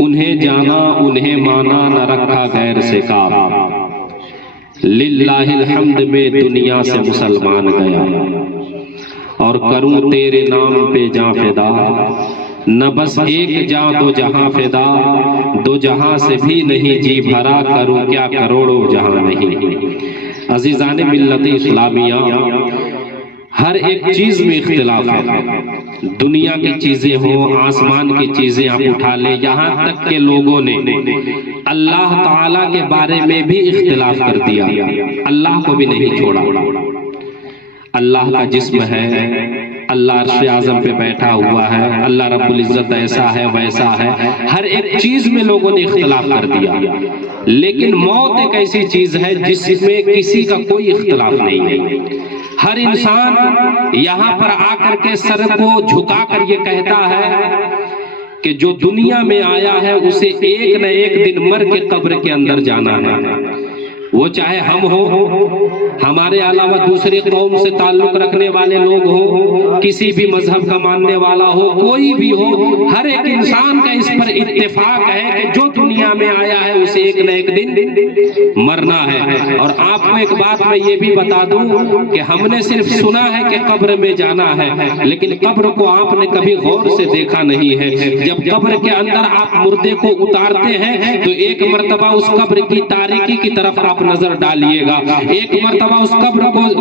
انہیں جانا انہیں مانا نہ رکھا غیر سے کام، للہ الحمد میں دنیا سے مسلمان گیا، اور کروں تیرے نام پہ جاں فدا، نہ بس ایک جاں دو جہاں فدا، دو جہاں سے بھی نہیں جی بھرا، کروں کیا کروڑوں جہاں نہیں۔ عزیزان ملت اسلامیہ، ہر ایک چیز میں اختلاف ہے، دنیا کی چیزیں ہوں، آسمان کی چیزیں آپ اٹھا لیں، یہاں تک کہ لوگوں نے اللہ تعالیٰ کے بارے میں بھی اختلاف کر دیا، اللہ کو بھی نہیں چھوڑا۔ اللہ کا جسم ہے، اللہ عرش اعظم پہ بیٹھا ہوا ہے، اللہ رب العزت ایسا ہے ویسا ہے، ہر ایک چیز میں لوگوں نے اختلاف کر دیا، لیکن موت ایک ایسی چیز ہے جس میں کسی کا کوئی اختلاف نہیں ہے۔ ہر انسان یہاں پر آ کر کے سر کو جھکا کر یہ کہتا ہے کہ جو دنیا میں آیا ہے اسے ایک نہ ایک دن مر کے قبر کے اندر جانا ہے، وہ چاہے ہم ہوں، ہمارے علاوہ دوسرے قوم سے تعلق رکھنے والے لوگ ہوں، کسی بھی مذہب کا ماننے والا ہو، کوئی بھی ہو، ہر ایک انسان کا اس پر اتفاق ہے کہ جو دنیا میں آیا ہے اسے ایک نہ ایک دن مرنا ہے۔ اور آپ کو ایک بات میں یہ بھی بتا دوں کہ ہم نے صرف سنا ہے کہ قبر میں جانا ہے، لیکن قبر کو آپ نے کبھی غور سے دیکھا نہیں ہے۔ جب قبر کے اندر آپ مردے کو اتارتے ہیں تو ایک مرتبہ اس قبر کی تاریکی کی طرف آپ نظر ڈالیے گا، ایک مرتبہ اس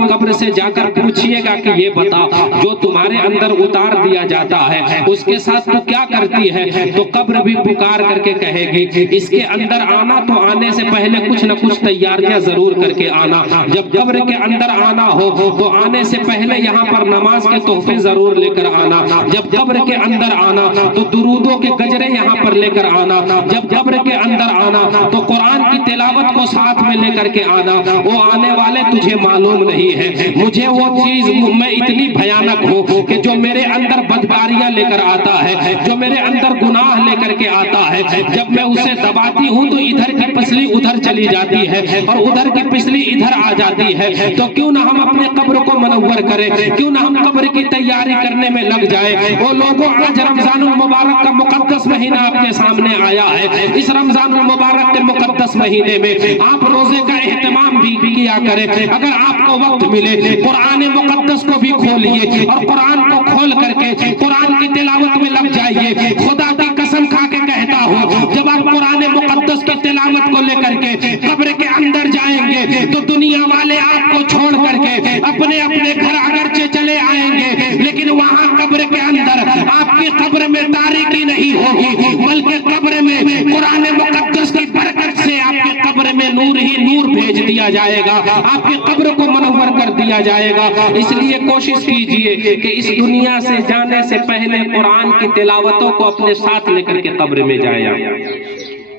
قبر سے جا کر پوچھئے گا کہ یہ بتا جو تمہارے اندر اتار دیا جاتا ہے اس کے ساتھ تو کیا کرتی ہے؟ تو قبر بھی پکار کر کے کہے گی اس کے اندر آنا تو آنے سے پہلے کچھ نہ کچھ تیاریاں ضرور کر کے آنا، جب قبر کے اندر آنا ہو تو آنے سے پہلے یہاں پر نماز کے تحفے ضرور لے کر آنا، جب قبر کے اندر آنا تو درودوں کے گجرے یہاں پر لے کر آنا، جب قبر کے اندر آنا تو قرآن کی تلاوت کو ساتھ میں لے کر کے آنا۔ وہ آنے والے تجھے معلوم نہیں ہے، مجھے وہ چیز میں اتنی بھیانک ہوں کہ جو میرے اندر بدکاریاں لے کر آتا ہے، جو میرے اندر گناہ لے کر کے آتا ہے، جب میں اسے دباتی ہوں تو ادھر کی پسلی ادھر چلی جاتی ہے اور ادھر کی پسلی ادھر آ جاتی ہے۔ تو کیوں نہ ہم اپنے قبر کو منور کریں، کیوں نہ ہم قبر کی تیاری کرنے میں لگ جائیں۔ وہ لوگوں، آج رمضان المبارک کا مقدس مہینہ آپ کے سامنے آیا ہے، اس رمضان المبارک کے مقدس مہینے میں آپ روزے کا اہتمام بھی کیا کریں۔ اگر آپ کو وقت ملے قرآن مقدس کو بھی کھولیے اور قرآن کو کھول کر کے قرآن کی تلاوت میں لگ جائیے۔ خدا کی قسم کھا کے کہتا ہوں جب آپ قرآن مقدس کی تلاوت کو لے کر کے قبر کے اندر جائیں گے تو دنیا والے آپ کو چھوڑ کر کے اپنے اپنے گھر اگرچہ چلے آئیں گے، لیکن وہاں قبر کے اندر آپ کی قبر میں تاریکی نہیں ہوگی، بلکہ قبر میں قرآن مقدس کی برکت سے آپ کی قبر میں نور ہی نور بھیج دیا جائے گا، آپ کی قبر کو منور کر دیا جائے گا۔ اس لیے کوشش کیجئے کہ اس دنیا سے جانے سے پہلے قرآن کی تلاوتوں کو اپنے ساتھ لے کر کے قبر میں جائیں۔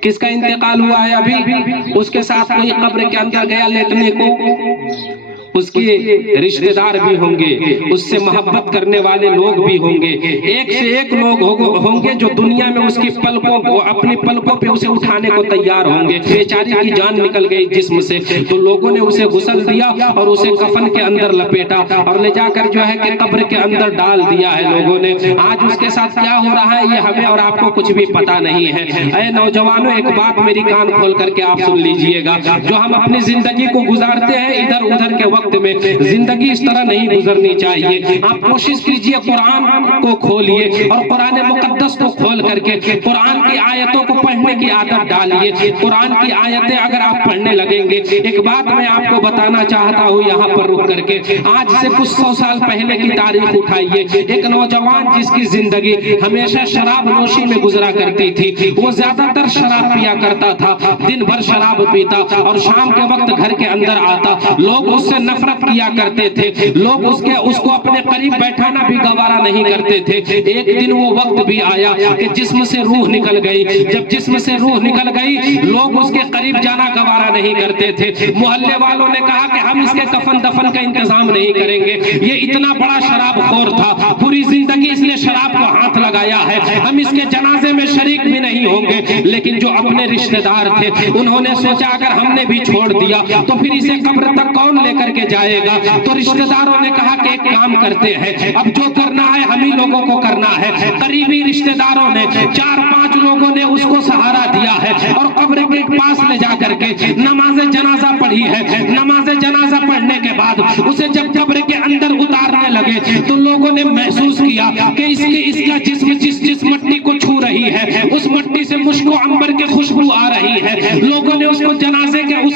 کس کا انتقال ہوا ہے ابھی، اس کے ساتھ کوئی قبر کے اندر گیا لیٹنے کو، اس کے رشتہ دار بھی ہوں گے، اس سے محبت کرنے والے لوگ بھی ہوں گے، ایک سے ایک لوگ ہوں گے جو دنیا میں اس کی پلکوں اپنی پلکوں پہ اسے اٹھانے کو تیار ہوں گے۔ بیچاری کی جان نکل گئی جسم سے تو لوگوں نے اسے غسل دیا اور اسے کفن کے اندر لپیٹا اور لے جا کر جو ہے کہ قبر کے اندر ڈال دیا ہے لوگوں نے۔ آج اس کے ساتھ کیا ہو رہا ہے یہ ہمیں اور آپ کو کچھ بھی پتا نہیں ہے۔ اے نوجوانوں، ایک بات میری کان کھول کر کے آپ سن لیجئے گا، جو ہم اپنی زندگی کو گزارتے ہیں ادھر ادھر کے وقت میں، زندگی اس طرح نہیں گزرنی چاہیے۔ آپ کوشش کیجئے قرآن کو کھولیے اور قرآن مقدس کو کھول کر کے قرآن کی آیتوں کو پڑھنے کی عادت ڈالیے۔ قرآن کی آیتیں اگر آپ پڑھنے لگیں گے، ایک بات میں آپ کو بتانا چاہتا ہوں یہاں پر رک کر کے، آج سے کچھ 100 سال پہلے کی تاریخ اٹھائیے۔ ایک نوجوان جس کی زندگی ہمیشہ شراب نوشی میں گزرا کرتی تھی، وہ زیادہ تر شراب پیا کرتا تھا، دن بھر شراب پیتا اور شام کے وقت گھر کے اندر آتا، لوگ اس سے نفرت کیا کرتے تھے، لوگ اس کو اپنے قریب بیٹھانا بھی گوارا نہیں کرتے تھے۔ ایک دن وہ وقت بھی آیا کہ جسم سے روح نکل گئی، جب جسم سے روح نکل گئی لوگ اس کے قریب جانا گوارا نہیں کرتے تھے۔ محلے والوں نے کہا کہ ہم اس کے کفن دفن کا انتظام نہیں کریں گے، یہ اتنا بڑا شراب خور تھا، پوری زندگی اس نے شراب کو ہاتھ لگایا ہے، ہم اس کے جنازے میں شریک بھی نہیں ہوں گے، لیکن جو اپنے رشتہ دار تھے انہوں نے سوچا اگر ہم نے بھی چھوڑ دیا تو پھر اسے قبر تک کون لے کر کے جائے گا؟ تو رشتہ داروں نے کہا کہ ایک کام کرتے ہیں، اب جو کرنا ہے ہم ہی لوگوں کو کرنا ہے۔ قریبی رشتہ داروں نے 4-5 لوگوں نے اس کو سہارا دیا ہے اور قبر کے پاس لے جا کر کے نماز جنازہ پڑھی ہے۔ نماز جنازہ پڑھنے کے بعد اسے جب قبر کے اندر اتارنے لگے تو لوگوں نے محسوس کیا کہ اس کا جسم جس مٹی کو چھو رہی ہے اس مٹی سے مشک و عنبر کی خوشبو آ رہی ہے۔ لوگوں نے اس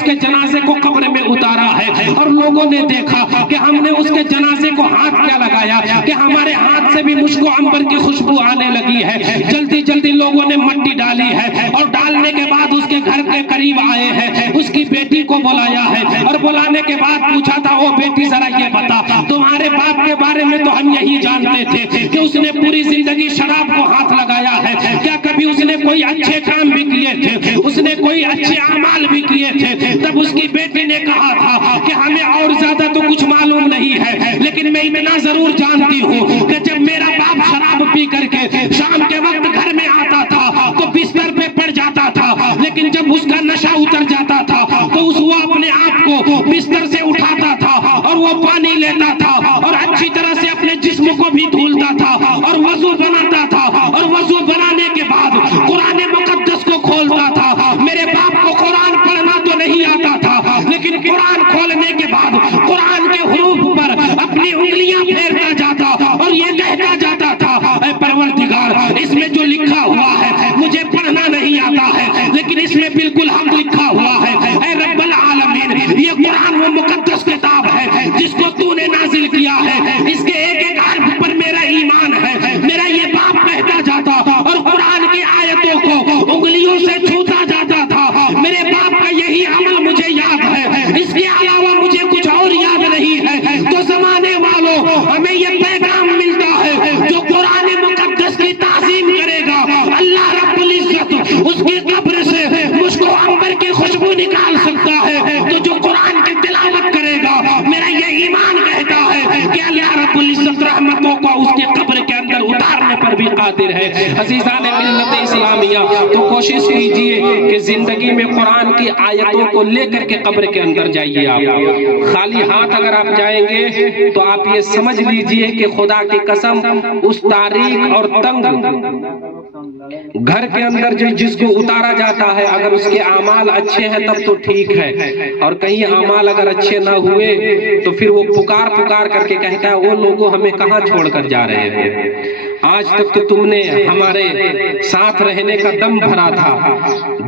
کے جنازے کو قبر میں اتارا ہے اور لوگوں نے دیکھا کہ ہم نے اس کے جنازے کو ہاتھ کیا لگایا کہ ہمارے ہاتھ سے بھی مشک و عنبر کی خوشبو آنے لگی ہے۔ جلدی جلدی لوگوں نے مٹی ڈالی ہے اور ڈالنے کے بعد اس کے گھر کے قریب آئے ہیں، اس کی بیٹی کو بلایا ہے اور بلانے کے بعد پوچھا تھا او بیٹی ذرا یہ بتا تمہارے باپ کے بارے میں تو ہم یہی جانتے تھے کہ اس نے پوری زندگی شراب کو ہاتھ لگایا ہے، کیا کبھی اس نے کوئی اچھے کام بھی کیے تھے، اس نے کوئی اچھے اعمال بھی کیے تھے؟ تب اس کی بیٹی نے کہا تھا کہ ہمیں اور زیادہ تو کچھ معلوم نہیں ہے، لیکن میں اتنا ضرور جانتی ہوں کہ جب میرا باپ شراب پی کر کے شام کے وقت گھر میں آتا تھا تو بستر پہ پڑ جاتا تھا، لیکن جب اس کا نشہ اتر جاتا تھا تو وہ اپنے آپ کو بستر سے اٹھاتا تھا اور وہ پانی لیتا تھا اور اچھی طرح سے اپنے جسم کو بھی دھولتا تھا اور وضو بناتا تھا اور وضو بنانے کے بعد قرآن مقدس کو کھولتا تھا۔ میرے باپ کو قرآن پڑھنا تو نہیں آتا تھا، لیکن قرآن کھولنے کے بعد قرآن کے حروف پر اپنی انگلیاں پھیرتا جاتا اور یہ کہتا جاتا تھا اے پروردگار اس میں جو لکھا ہوا ہے مجھے پڑھنا نہیں آتا ہے، لیکن اس میں بالکل حق لکھا ہوا ہے۔ اے رب العالمین یہ قرآن وہ مقدس کتاب ہے جس کو تو نے نازل کیا ہے، اس کے ایک ایک حرف پر میرا ایمان ہے۔ میرا یہ باپ کہتا جاتا اور قرآن کی آیتوں کو انگلیوں سے چھوتا جاتا تھا۔ میرے باپ کا یہی عمل مجھے یاد ہے، اس کے علاوہ مجھے کچھ اور یاد نہیں ہے۔ تو زمانے والوں ہمیں یہ پیغام ملتا ہے جو قرآن مقدس کی تعظیم کرے گا اللہ رب العزت اس کی قبر سے مشک و عنبر کی خوشبو نکال سکتا ہے۔ تو جو قرآن کی تلاوت کرے گا میرا یہ ایمان کہتا ہے کہ اللہ رب العزت رحمتوں کو اس کے قبر کے اندر اتارنے پر بھی قادر ہے۔ عزیزان ملت اسلامیہ تو کوشش کیجئے کہ زندگی میں قرآن کی آیتوں کو لے کر کے قبر کے اندر جائیے۔ آپ خالی ہاتھ اگر آپ جائیں گے تو آپ یہ سمجھ لیجئے کہ خدا کی قسم اس تاریخ اور تنگ گھر کے اندر جس کو اتارا جاتا ہے اگر اس کے اعمال اچھے ہیں تب تو ٹھیک ہے، اور کہیں اعمال اگر اچھے نہ ہوئے تو پھر وہ پکار کر کے کہتا ہے وہ لوگوں ہمیں کہاں چھوڑ کر جا رہے ہیں؟ آج تک تو تم نے ہمارے ساتھ رہنے کا دم بھرا تھا،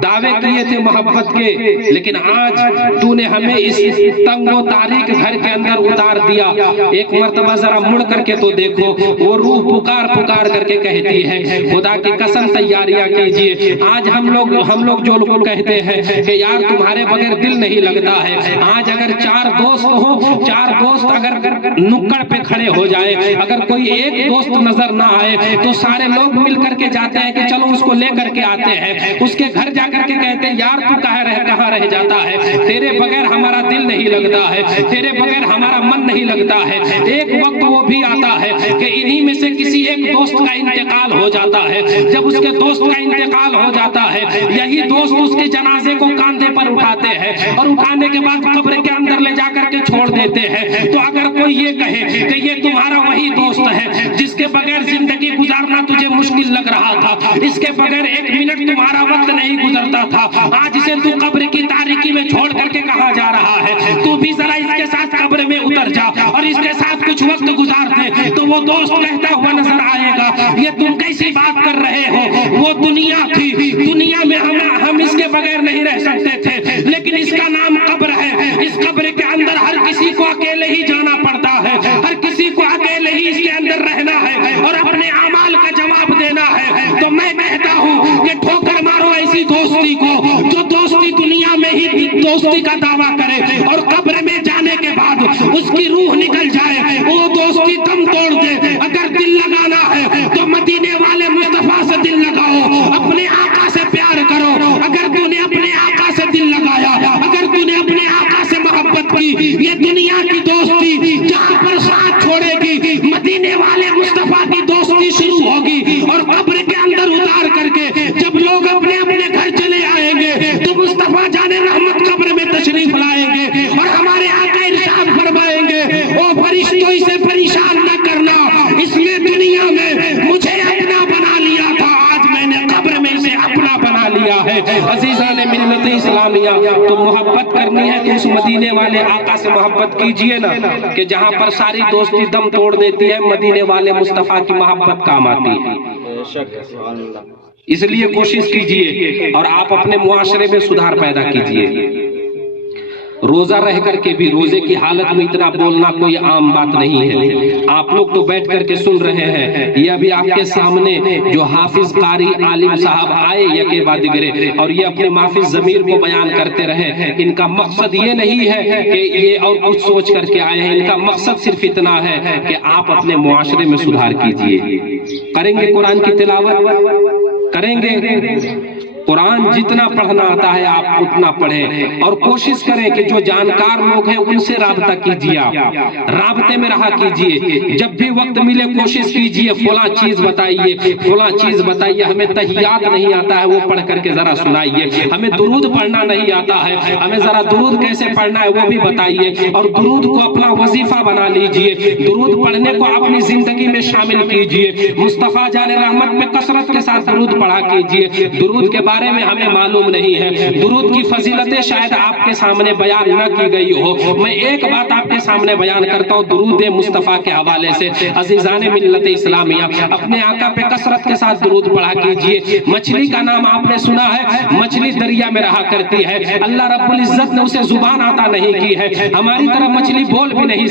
دعوے کیے تھے محبت کے، لیکن آج تو نے ہمیں اس تنگ و تاریک گھر کے اندر اتار دیا۔ ایک مرتبہ ذرا مڑ کر کے تو دیکھو، وہ روح پکار کر کے کہتی ہے خدا کی قسم تیاریاں کیجئے۔ آج ہم لوگ جو لوگ کہتے ہیں کہ یار تمہارے بغیر دل نہیں لگتا ہے، آج اگر 4 دوست ہوں، 4 دوست اگر نکڑ پہ کھڑے ہو جائے، اگر کوئی ایک دوست نظر نہ آئے تو سارے لوگ مل کر کے جاتے ہیں کہ چلو اس کو لے کر کے آتے ہیں، اس کے گھر جا کر کے کہتے ہیں یار تو کہاں رہ جاتا ہے، تیرے بغیر ہمارا دل نہیں لگتا ہے، تیرے بغیر ہمارا من نہیں لگتا ہے۔ ایک وقت وہ بھی آتا ہے کہ انہی میں سے کسی ایک دوست کا انتقال ہو جاتا ہے، جب اس کے دوست کا انتقال ہو جاتا ہے یہی دوست اس کے جنازے کو کاندھے پر اٹھاتے ہیں اور اٹھانے کے بعد قبر کے اندر لے جا کر کے چھوڑ دیتے ہیں۔ تو اگر کوئی یہ کہے کہ یہ تمہارا وہی دوست ہے جس کے بغیر زندگی گزارنا تجھے مشکل لگ رہا تھا، اس کے بغیر ایک منٹ تمہارا وقت نہیں گزرتا تھا، آج اسے تو قبر کی تاریکی میں چھوڑ کر کے کہاں جا رہا ہے؟ تو بھی ذرا اس کے ساتھ قبر میں اتر جا اور اس کے ساتھ کچھ وقت گزار دے، تو وہ دوست کہتا ہوا نظر آئے گا یہ تم کیسی بات کر رہے ہو، وہ دنیا تھی، دنیا میں ہم اس کے بغیر نہیں رہ سکتے تھے، لیکن اس کا نام قبر ہے، اس قبر کے اندر ہر کسی کو اکیلے ہی جانا پڑتا ہے، ہر کسی کو اکیلے ہی اس کے اندر رہنا ہے اور اپنے اعمال کا جواب دینا ہے۔ تو میں کہتا ہوں کہ ٹھوکر مارو ایسی دوستی کو جو دوستی دنیا میں ہی دوستی کا دعویٰ کرے اور قبر میں جانے کے بعد اس کی روح نکل جائے، وہ دوستی دم توڑ دے۔ اگر دل لگانا ہے تو مدینے والے مصطفیٰ سے دل لگاؤ، اپنے آقا سے پیار کرو۔ اگر تو نے اپنے آقا سے دل لگایا، اگر تو نے اپنے آقا سے محبت کی، یہ دنیا کی دوستی جہاں پر ساتھ چھوڑے گی مدینے والے مصطفیٰ کی دوستی شروع ہوگی اور قبر کے اندر اتار کر کے جب لوگ مصطفیٰ جان رحمت قبر میں تشریف لائیں گے اور ہمارے آقا ارشاد فرمائیں گے او فرشتوں اسے پریشان نہ کرنا، اس نے دنیا میں مجھے اپنا بنا لیا تھا، آج میں نے قبر میں اسے اپنا بنا لیا ہے۔ عزیزان ملت اسلامیہ، تو محبت کرنی ہے تو اس مدینے والے آقا سے محبت کیجئے نا، کہ جہاں پر ساری دوستی دم توڑ دیتی ہے مدینے والے مصطفیٰ کی محبت کام آتی ہے۔ اس لیے کوشش کیجئے اور آپ اپنے معاشرے میں سدھار پیدا کیجئے۔ روزہ رہ کر کے بھی روزے کی حالت میں اتنا بولنا کوئی عام بات نہیں ہے۔ آپ لوگ تو بیٹھ کر کے سن رہے ہیں، یہ ابھی آپ کے سامنے جو حافظ قاری عالم صاحب آئے یکے بعد دیگرے اور یہ اپنے محفظ ضمیر کو بیان کرتے رہے، ان کا مقصد یہ نہیں ہے کہ یہ اور کچھ سوچ کر کے آئے ہیں، ان کا مقصد صرف اتنا ہے کہ آپ اپنے معاشرے میں سدھار کیجئے۔ کریں گے قرآن کی تلاوت، کریں گے قرآن جتنا پڑھنا آتا ہے آپ اتنا پڑھیں، اور کوشش کریں کہ جو جانکار لوگ ہیں ان سے رابطہ کیجئے، آپ رابطے میں رہا کیجئے، جب بھی وقت ملے کوشش کیجئے فلاں چیز بتائیے، فلاں چیز بتائیے، ہمیں تحیات نہیں آتا ہے وہ پڑھ کر کے ذرا سنائیے، ہمیں درود پڑھنا نہیں آتا ہے ہمیں ذرا درود کیسے پڑھنا ہے وہ بھی بتائیے، اور درود کو اپنا وظیفہ بنا لیجئے، درود پڑھنے کو اپنی زندگی میں شامل کیجئے، مصطفیٰ جان رحمت میں کثرت کے ساتھ درود پڑھا کیجئے۔ درود کے بارے میں ہمیں معلوم نہیں ہے، درود کی فضیلتیں شاید آپ کے سامنے بیان نہ کی گئی ہو، میں ایک بات آپ کے سامنے بیان کرتا ہوں درود مصطفیٰ کے حوالے سے۔ عزیزان ملت اسلامیہ، اپنے آقا پہ کثرت کے ساتھ درود پڑھا کیجئے۔ مچھلی کا نام آپ نے سنا ہے، مچھلی دریا میں رہا کرتی ہے، اللہ رب العزت نے اسے زبان عطا نہیں کی ہے، ہماری طرح مچھلی بول بھی نہیں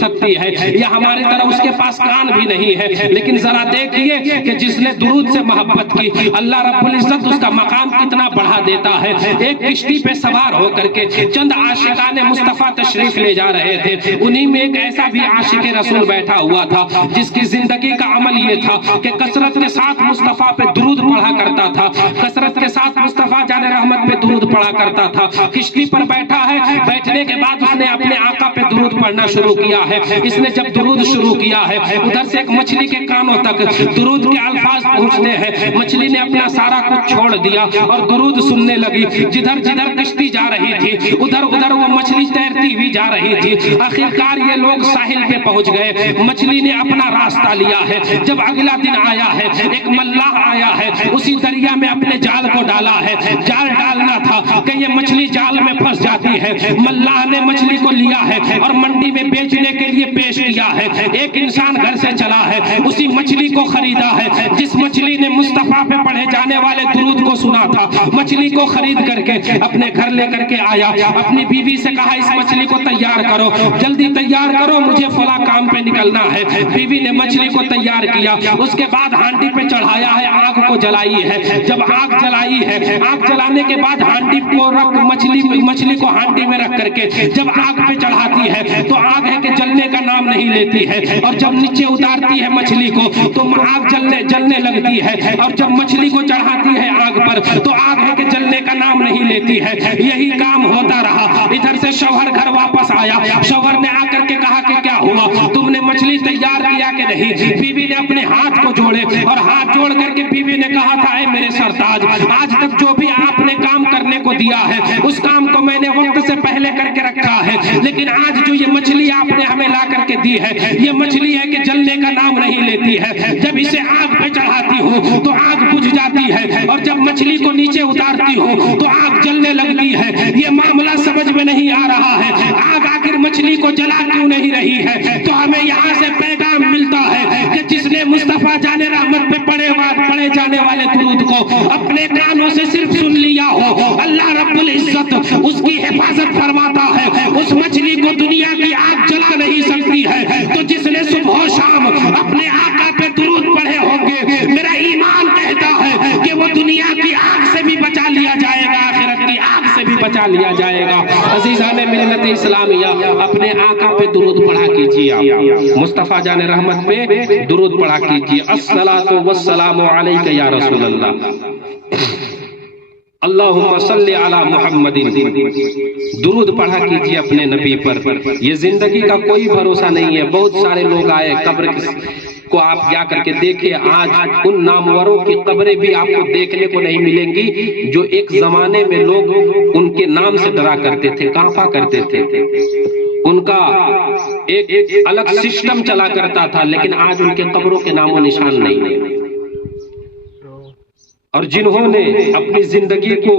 سکتی ہے، یا ہماری طرح اس کے پاس کان بھی نہیں ہے، لیکن ذرا دیکھیے کہ جس نے درود سے محبت کی اللہ رب العزت اس کا مقام کتنا بڑھا دیتا ہے۔ ایک کشتی پہ سوار ہو کر کے چند عاشقان مصطفیٰ تشریف لے جا رہے تھے، انہی میں ایک ایسا بھی عاشق رسول بیٹھا ہوا تھا جس کی زندگی کا عمل یہ تھا کہ کثرت کے ساتھ مصطفیٰ پہ درود پڑھا کرتا تھا، کثرت کے ساتھ مصطفیٰ جان رحمت پہ درود پڑھا کرتا تھا۔ کشتی پر بیٹھا ہے، بیٹھنے کے بعد اس نے اپنے آقا پہ درود پڑھنا شروع کیا ہے۔ اس نے جب درود شروع کیا ہے ادھر سے ایک مچھلی کے کانوں تک درود کے الفاظ پہنچتے ہیں، مچھلی نے اپنا سارا کچھ چھوڑ دیا اور درود سننے لگی، جدھر جدھر کشتی جا رہی تھی ادھر ادھر وہ مچھلی تیرتی ہوئی جا رہی تھی۔ آخرکار یہ لوگ ساحل پہ پہنچ گئے، مچھلی نے اپنا راستہ لیا ہے۔ جب اگلا دن آیا ہے ایک ملاح آیا ہے، اسی دریا میں اپنے جال کو ڈالا ہے، جال ڈالنا تھا کہ یہ مچھلی جال میں پھنس جاتی ہے، ملاح نے مچھلی کو لیا ہے اور منڈی میں بیچنے کے لیے پیش کیا ہے۔ ایک انسان گھر سے چلا ہے، اسی مچھلی کو خریدا ہے جس مچھلی نے مصطفیٰ پہ پڑھے جانے والے درود کو سنا تھا، مچھلی کو خرید کر کے اپنے گھر لے کر کے آیا، اپنی بیوی سے کہا اس مچھلی کو تیار کرو، جلدی تیار کرو مجھے فلاں کام پہ نکلنا ہے۔ بیوی نے مچھلی کو تیار کیا، اس کے بعد ہانڈی پہ چڑھایا ہے، آگ کو جلائی ہے۔ جب آگ جلائی ہے، آگ جلانے کے بعد ہانڈی کو رکھ مچھلی کو ہانڈی میں رکھ کر کے جب آگ پہ چڑھاتی ہے تو آگ ہے کہ جلنے کا نام نہیں لیتی ہے، اور جب نیچے اتارتی ہے مچھلی کو تو آگ جلنے لگتی ہے، اور جب مچھلی کو چڑھاتی ہے آگ پر تو آگ ہے کہ جلنے کا نام نہیں لیتی ہے۔ یہی کام ہوتا رہا۔ ادھر سے شوہر گھر واپس آیا، شوہر نے آ کر کے کہا کہ کیا ہوا، تم نے مچھلی تیار کیا کہ نہیں؟ بیوی نے اپنے ہاتھ کو جوڑے اور ہاتھ جوڑ کر کے بیوی نے کہا تھا اے میرے سرتاج، آج تک جو بھی آپ نے کام کرنے کو دیا ہے اس کام کو میں نے وقت سے پہلے کر کے رکھا ہے، لیکن آج جو یہ مچھلی آپ نے ہمیں لا کر کے دی ہے یہ مچھلی ہے کہ جلنے کا نام نہیں لیتی ہے، جب اسے آگ پہ چڑھاتی ہوں تو آگ بجھ جاتی ہے، اور جب مچھلی کو نیچے اتارتی ہوں تو آگ جلنے لگتی ہے۔ یہ معاملہ سمجھ میں نہیں آ رہا ہے، آگ آخر مچھلی کو جلا کیوں نہیں رہی ہے؟ تو ہمیں یہاں سے پیغام ملتا ہے کہ جس نے مصطفیٰ جان رحمت پہ پڑھے جانے والے درود کو اپنے کانوں سے صرف سن لیا ہو، اللہ رب العزت اس کی حفاظت فرماتا ہے، اس مچھلی کو دنیا کی آگ جلا نہیں سکتی ہے۔ تو جس نے صبح و شام اپنے آقا پہ درود پڑھے ہوں گے، میرا ایمان کہتا ہے کہ وہ دنیا کی آگ سے بھی بچا لیا جائے گا، آخرت کی آگ سے بھی بچا لیا جائے گا۔ عزیزان ملت اسلامیہ، اپنے آقا پہ درود پڑھا کیجیے، مصطفیٰ جان رحمت پہ درود پڑھا کیجیے، الصلاۃ والسلام علیک یا رسول اللہ، اللہم صلی علی محمد، درود پڑھا کیجیے اپنے نبی پر۔ یہ زندگی کا کوئی بھروسہ نہیں ہے، بہت سارے لوگ آئے قبر کو آپ جا کر کے دیکھیں، آج ان ناموروں کی قبریں بھی آپ کو دیکھنے کو نہیں ملیں گی جو ایک زمانے میں لوگ ان کے نام سے ڈرا کرتے تھے، کانپا کرتے تھے، ان کا ایک الگ سسٹم چلا کرتا تھا، لیکن آج ان کے قبروں کے نام و نشان نہیں۔ اور جنہوں نے اپنی زندگی کو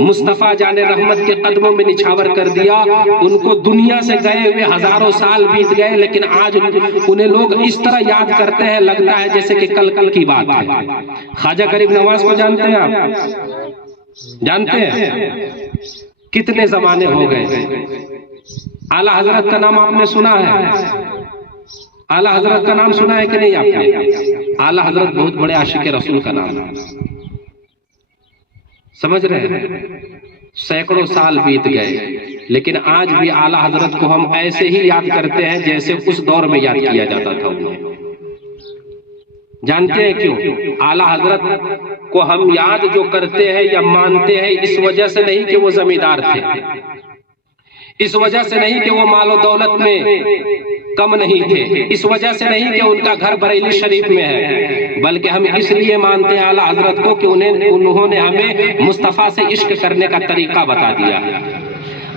مصطفیٰ جان رحمت کے قدموں میں نچھاور کر دیا، ان کو دنیا سے گئے ہوئے ہزاروں سال بیت گئے، لیکن آج انہیں لوگ اس طرح یاد کرتے ہیں لگتا ہے جیسے کہ کل کی بات ہے۔ خواجہ غریب نواز کو جانتے ہیں آپ؟ جانتے ہیں؟ کتنے زمانے ہو گئے؟ اعلیٰ حضرت کا نام آپ نے سنا ہے؟ اعلیٰ حضرت کا نام سنا ہے کہ نہیں آپ نے؟ اعلیٰ حضرت بہت بڑے عاشق رسول کا نام ہے، سمجھ رہے ہیں؟ سینکڑوں سال بیت گئے، لیکن آج بھی اعلیٰ حضرت کو ہم ایسے ہی یاد کرتے ہیں جیسے اس دور میں یاد کیا جاتا تھا انہیں۔ جانتے ہیں کیوں؟ اعلیٰ حضرت کو ہم یاد جو کرتے ہیں یا مانتے ہیں، اس وجہ سے نہیں کہ وہ زمیندار تھے، اس وجہ سے نہیں کہ وہ مال و دولت میں کم نہیں تھے، اس وجہ سے نہیں کہ ان کا گھر بریلی شریف میں ہے، بلکہ ہم اس لیے مانتے ہیں اعلیٰ حضرت کو کہ انہوں نے ہمیں مصطفیٰ سے عشق کرنے کا طریقہ بتا دیا ہے۔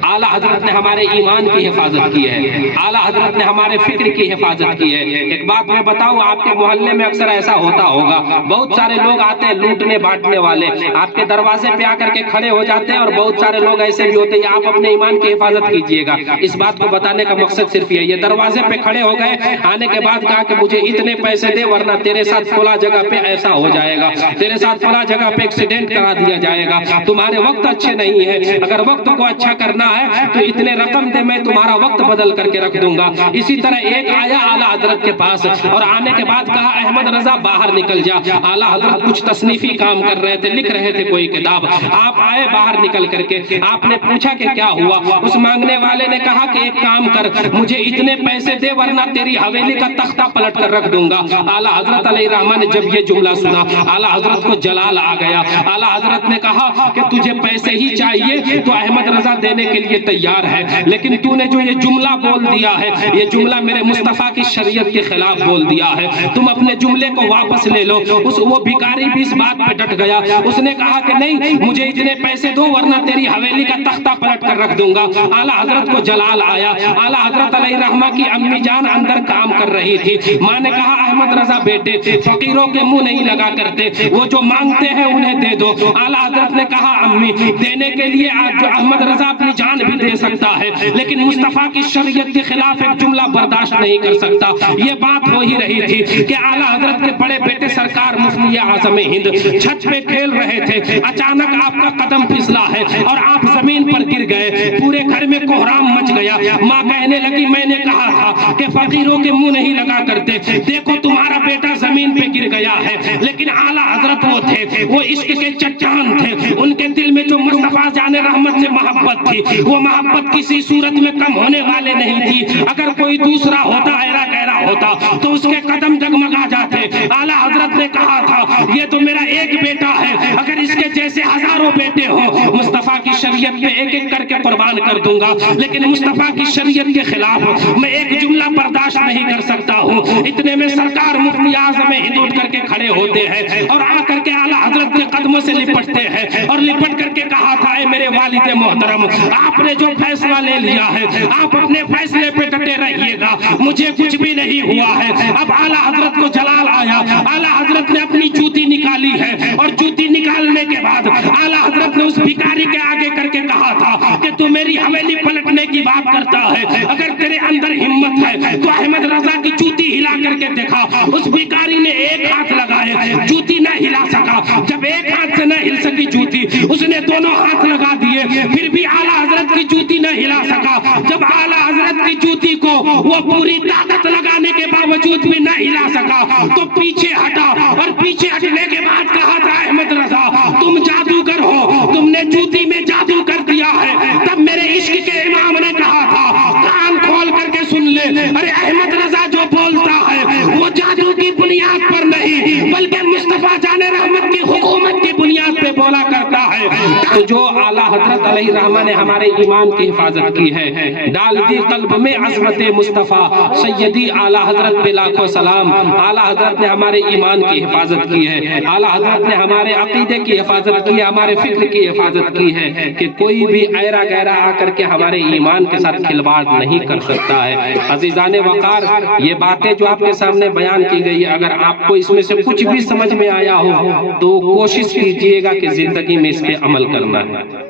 اعلیٰ حضرت نے ہمارے ایمان کی حفاظت کی ہے، اعلیٰ حضرت نے ہمارے فکر کی حفاظت کی ہے۔ ایک بات میں بتاؤں، آپ کے محلے میں اکثر ایسا ہوتا ہوگا، بہت سارے لوگ آتے ہیں لوٹنے بانٹنے والے، آپ کے دروازے پہ آ کر کے کھڑے ہو جاتے ہیں، اور بہت سارے لوگ ایسے بھی ہوتے ہیں، آپ اپنے ایمان کی حفاظت کیجئے گا۔ اس بات کو بتانے کا مقصد صرف یہ دروازے پہ کھڑے ہو گئے، آنے کے بعد کہا کہ مجھے اتنے پیسے دے ورنہ تیرے ساتھ فلاں جگہ پہ ایسا ہو جائے گا، تیرے ساتھ فلاں جگہ پہ ایکسیڈنٹ کرا دیا جائے گا، تمہارے وقت اچھے نہیں ہے، اگر وقت کو اچھا کرنا ہے تو اتنے رقم دے، میں تمہارا وقت بدل کر کے رکھ دوں گا۔ اسی طرح ایک آیا اعلیٰ حضرت کے پاس، اور آنے کے بعد کہا احمد رضا باہر نکل جا۔ اعلیٰ حضرت کچھ تصنیفی کام کر رہے تھے، لکھ رہے تھے کوئی کتاب، آپ آئے باہر نکل کر کے، آپ نے پوچھا کہ کیا ہوا؟ اس مانگنے والے نے کہا کہ ایک کام کر، مجھے اتنے پیسے دے ورنہ تیری حویلی کا تختہ پلٹ کر رکھ دوں گا۔ اعلیٰ حضرت علیہ الرحمٰن نے جب یہ جملہ سنا، اعلیٰ حضرت کو جلال آ گیا۔ اعلیٰ حضرت نے کہا کہ تجھے پیسے ہی چاہیے تو احمد رضا دینے کے لیے تیار ہے، لیکن تو نے جو یہ جملہ بول دیا ہے، یہ جملہ میرے مصطفیٰ کی شریعت کے خلاف بول دیا ہے، تم اپنے جملے کو واپس لے لو۔ وہ بھکاری بھی اس بات پہ ڈٹ گیا، اس نے کہا کہ نہیں، مجھے اتنے پیسے دو ورنہ تیری حویلی کا تختہ پلٹ کر رکھ دوں گا۔ اعلیٰ حضرت کو جلال آیا۔ اعلیٰ حضرت علیہ الرحمہ کی امی جان اندر کام کر رہی تھی، ماں نے کہا احمد رضا بیٹے، فقیروں کے منہ نہیں لگا کرتے، وہ جو مانگتے ہیں انہیں دے دو۔ اعلیٰ حضرت نے کہا امی، دینے کے لیے جو احمد رضا اپنی جان بھی دے سکتا ہے، لیکن مصطفیٰ کی شریعت کے خلاف ایک جملہ برداشت نہیں کر سکتا۔ یہ بات ہو ہی رہی تھی کہ اعلیٰ حضرت کے بڑے بیٹے سرکار مفتی اعظم ہند چھت پہ کھیل رہے تھے، اچانک آپ کا قدم پھسلا ہے اور آپ زمین پر گر گئے، پورے گھر میں کوہرام مچ گیا۔ ماں کہنے لگی میں نے کہا تھا کہ فقیروں کے منہ نہیں لگا کرتے، دیکھو تمہارا بیٹا زمین پہ گر گیا ہے۔ لیکن اعلیٰ حضرت وہ تھے، وہ عشق کے چٹان تھے، ان کے دل میں جو مصطفیٰ جان رحمت سے محبت تھی، وہ محبت کسی صورت میں کم ہونے والے نہیں تھی۔ اگر کوئی دوسرا ہوتا، ایرا گہرا ہوتا، تو اس کے قدم ڈگمگا جاتے۔ اعلیٰ حضرت نے کہا تھا یہ تو میرا ایک بیٹا ہے، اگر اس کے جیسے ہزاروں بیٹے ہوں مصطفیٰ کی شریعت پہ ایک ایک کر کے قربان کر دوں گا، لیکن مصطفیٰ کی شریعت کے خلاف میں ایک جملہ برداشت نہیں کر سکتا ہوں۔ اتنے میں سرکار مفتی اعظم ہند اٹھ کر کے کھڑے ہوتے ہیں اور آ کر کے اعلیٰ حضرت کے قدموں سے لپٹتے ہیں اور لپٹ کر کے کہا تھا اے میرے والد محترم، آپ نے جو فیصلہ لے لیا ہے آپ اپنے فیصلے پہ ڈٹے رہیے گا، مجھے کچھ بھی نہیں ہوا ہے۔ اب اعلیٰ حضرت کو جلال آیا، اعلیٰ حضرت نے اپنی جوتی نکالی ہے، اور جوتی نکالنے کے بعد اعلیٰ حضرت نے اس بھکاری کے آگے کر کے کہا تھا کہ تو میری حویلی پلٹنے کی بات کرتا ہے، اگر تیرے اندر ہمت ہے تو احمد رضا کی جوتی ہلا کر کے دیکھا۔ اس بھکاری نے ایک ہاتھ لگائے، جوتی نہ ہلا سکا۔ جب ایک ہاتھ سے نہ ہل سکی جوتی، اس نے دونوں ہاتھ لگا دیے، پھر بھی اعلیٰ حضرت کی جوتی نہ ہلا سکا۔ جب اعلیٰ حضرت کی جوتی کو وہ پوری طاقت لگانے کے باوجود بھی نہ ہلا سکا تو پیچھے ہٹا، اور پیچھے ہٹنے کے بعد کہا تھا احمد رضا تم جادوگر ہو، تم نے جوتی میں جادو کر دیا ہے۔ تب میرے عشق کے امام نے کہا تھا کان کھول کر کے سن لے، ارے احمد رضا جو بولتا ہے وہ جادو کی بنیاد پر نہیں بلکہ مصطفیٰ جان رحمت کی حکومت کی بنیاد پہ بولا کرتا ہے۔ تو جو اعلیٰ حضرت علیہ الرحمہ نے ہمارے ایمان کی حفاظت کی ہے، ڈال دی قلب میں عظمت مصطفیٰ سیدی اعلیٰ حضرت پہ لاکھوں سلام۔ اعلیٰ حضرت نے ہمارے ایمان کی حفاظت کی ہے، اعلیٰ حضرت نے ہمارے عقیدے کی حفاظت کی ہے، ہمارے فکر کی حفاظت کی ہے کہ کوئی بھی ایرا گہرا آ کر کے ہمارے ایمان کے ساتھ کھلواڑ نہیں کر سکتا ہے۔ عزیزان وقار، یہ باتیں جو آپ کے سامنے بیان کی گئی ہے، اگر آپ کو اس میں سے کچھ بھی سمجھ میں آیا ہو تو کوشش کیجئے گا کہ زندگی میں اس پہ عمل کرنا ہے۔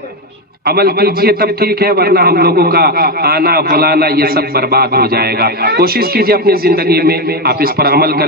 عمل کیجئے تب ٹھیک ہے، ورنہ ہم لوگوں کا آنا بلانا یہ سب برباد ہو جائے گا۔ کوشش کیجئے اپنی زندگی میں آپ اس پر عمل کریں۔